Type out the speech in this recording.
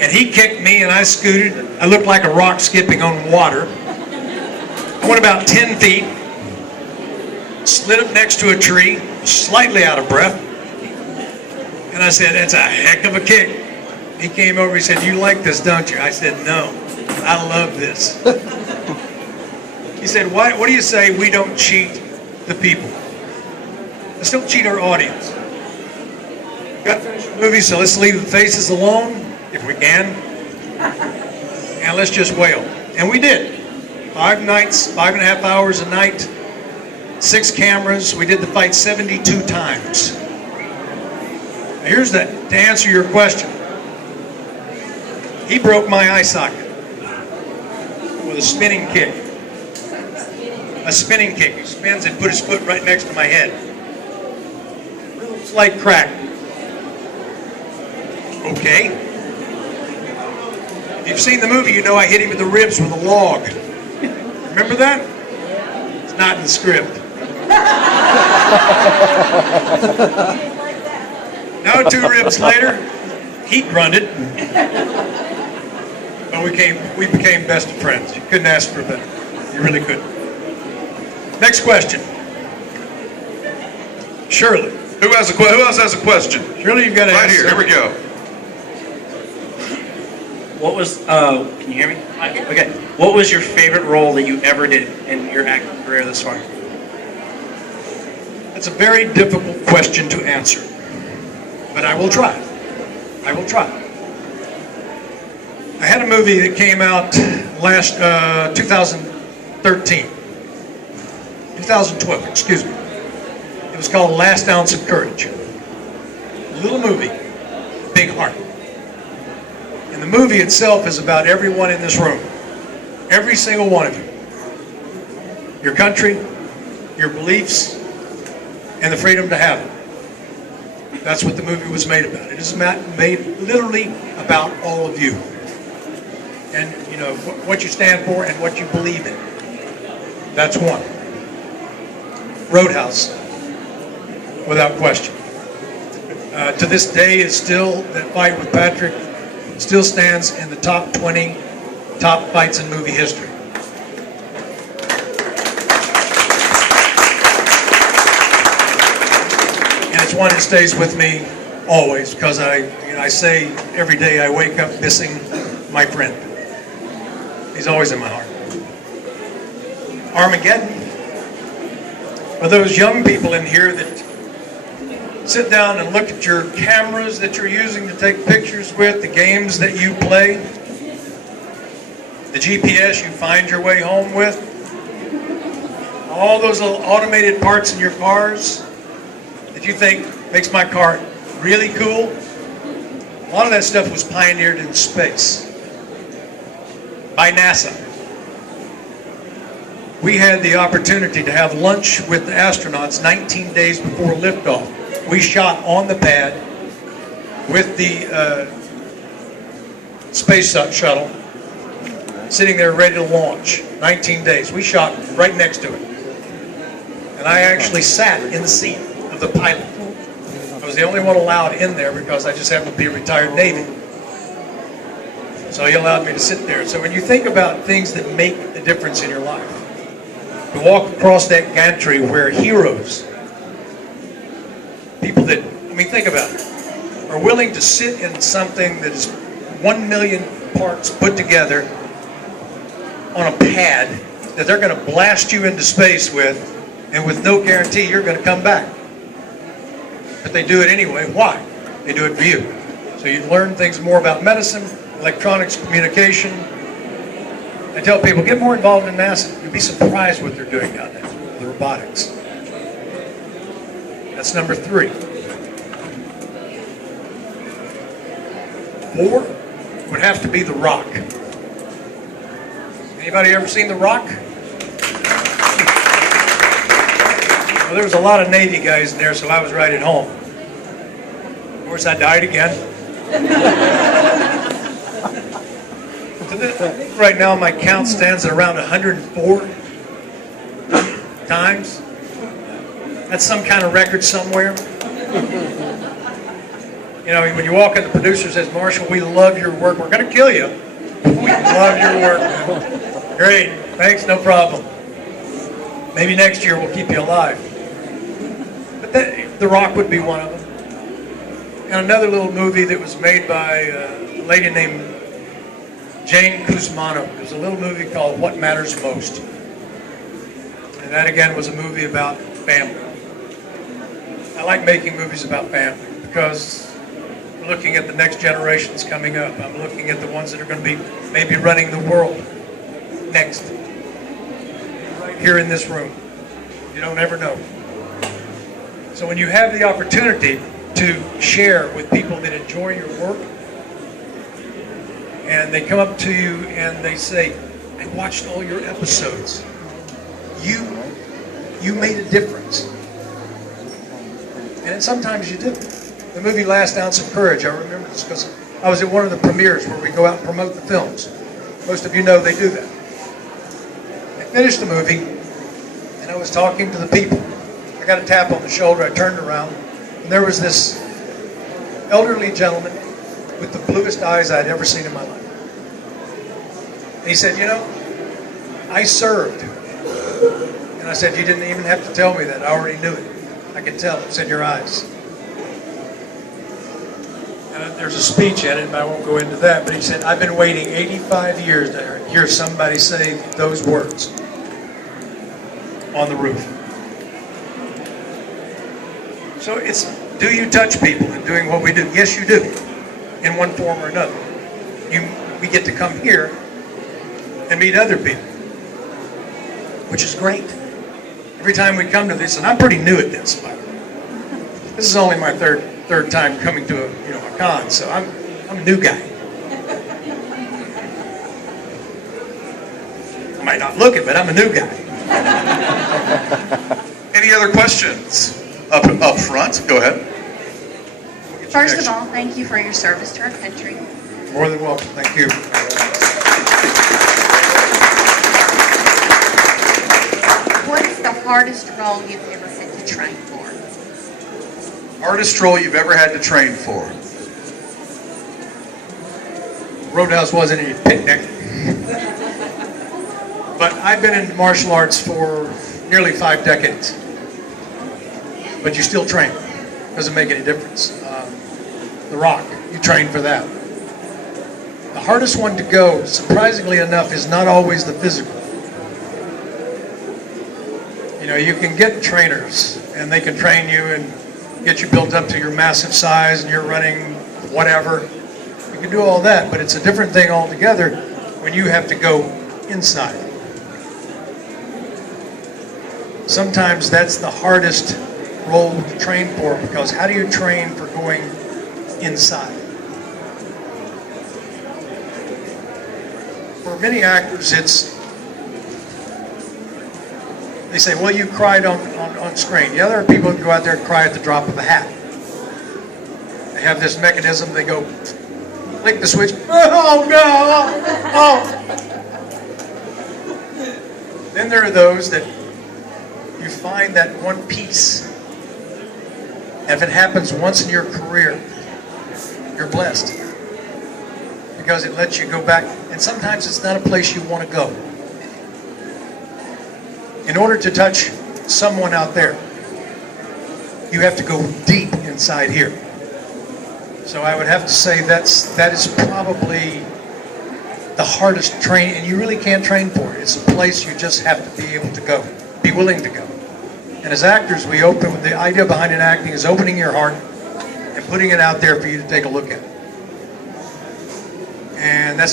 And he kicked me and I scooted. I looked like a rock skipping on water. I went about 10 feet, slid up next to a tree, slightly out of breath. And I said, that's a heck of a kick. He came over, he said, you like this, don't you? I said, no, I love this. He said, what do you say we don't cheat the people? Let's don't cheat our audience. Got to finish the movie, so let's leave the faces alone, if we can. And let's just wail. And we did. 5 nights, 5.5 hours a night, 6 cameras. We did the fight 72 times. Now here's that, to answer your question. He broke my eye socket with a spinning kick. A spinning kick. He spins and put his foot right next to my head. Little slight crack. Okay. If you've seen the movie, you know I hit him in the ribs with a log. Remember that? It's not in the script. Now 2 ribs later, he grunted. But we became best of friends. You couldn't ask for better. You really couldn't. Next question. Shirley. Who else has a question? Shirley, you've got to Right here we go. What was, can you hear me? Okay. What was your favorite role that you ever did in your acting career thus far? That's a very difficult question to answer. But I will try. I will try. I had a movie that came out last 2012, excuse me. It was called Last Ounce of Courage. Little movie, big heart. And the movie itself is about everyone in this room. Every single one of you. Your country, your beliefs, and the freedom to have it. That's what the movie was made about. It is made literally about all of you. And, you know, what you stand for and what you believe in. That's one. Roadhouse, without question. To this day, it's still, that fight with Patrick still stands in the top 20 top fights in movie history. And it's one that stays with me always, because I say every day I wake up missing my friend. He's always in my heart. Armageddon. For those young people in here that sit down and look at your cameras that you're using to take pictures with, the games that you play, the GPS you find your way home with, all those little automated parts in your cars that you think makes my car really cool, a lot of that stuff was pioneered in space by NASA. We had the opportunity to have lunch with the astronauts 19 days before liftoff. We shot on the pad with the space shuttle sitting there ready to launch. 19 days. We shot right next to it. And I actually sat in the seat of the pilot. I was the only one allowed in there because I just happened to be a retired Navy. So he allowed me to sit there. So when you think about things that make a difference in your life, to walk across that gantry where heroes, people that, I mean, think about it, are willing to sit in something that is 1 million parts put together on a pad that they're going to blast you into space with, and with no guarantee you're going to come back. But they do it anyway. Why? They do it for you. So you learn things more about medicine, electronics, communication. I tell people, get more involved in NASA. You'll be surprised what they're doing down there, the robotics. That's number 3. 4 would have to be The Rock. Anybody ever seen The Rock? Well, there was a lot of Navy guys in there, so I was right at home. Of course, I died again. I think right now my count stands at around 104 times. That's some kind of record somewhere. You know, when you walk in, the producer says, Marshall, we love your work. We're going to kill you. We love your work, man. Great. Thanks, no problem. Maybe next year we'll keep you alive. But The Rock would be one of them. And another little movie that was made by a lady named Jane Kuzmano. There's a little movie called What Matters Most. And that, again, was a movie about family. I like making movies about family because we're looking at the next generations coming up. I'm looking at the ones that are going to be maybe running the world next. Right here in this room. You don't ever know. So when you have the opportunity to share with people that enjoy your work, and they come up to you and they say, I watched all your episodes. You made a difference. And sometimes you do. The movie Last Ounce of Courage, I remember this because I was at one of the premieres where we go out and promote the films. Most of you know they do that. I finished the movie, and I was talking to the people. I got a tap on the shoulder, I turned around, and there was this elderly gentleman with the bluest eyes I'd ever seen in my life. And he said, you know, I served. And I said, you didn't even have to tell me that. I already knew it. I could tell. It's in your eyes. And there's a speech in it, but I won't go into that. But he said, I've been waiting 85 years to hear somebody say those words on the roof. So it's, do you touch people in doing what we do? Yes, you do, in one form or another. We get to come here and meet other people, which is great. Every time we come to this, and I'm pretty new at this, by the way. This is only my third time coming to a con, so I'm a new guy. I might not look it, but I'm a new guy. Any other questions? Up front, go ahead. First of all, thank you for your service to our country. More than welcome, thank you. What is the hardest role you've ever had to train for? Hardest role you've ever had to train for? Roadhouse wasn't any picnic. But I've been in martial arts for nearly 5 decades. But you still train. Doesn't make any difference. The Rock, you train for that. The hardest one to go, surprisingly enough, is not always the physical. You know, you can get trainers, and they can train you and get you built up to your massive size, and you're running whatever. You can do all that, but it's a different thing altogether when you have to go inside. Sometimes that's the hardest role to train for, because how do you train for going inside? For many actors, they say, well, you cried on screen. Yeah, there are people who go out there and cry at the drop of a hat. They have this mechanism, they go, click the switch, oh no, oh. Then there are those that you find that one piece. And if it happens once in your career, you're blessed. Because it lets you go back, and sometimes it's not a place you want to go. In order to touch someone out there, you have to go deep inside here. So I would have to say that is probably the hardest training, and you really can't train for it. It's a place you just have to be able to go, be willing to go. And as actors, the idea behind an acting is opening your heart and putting it out there for you to take a look at. And that's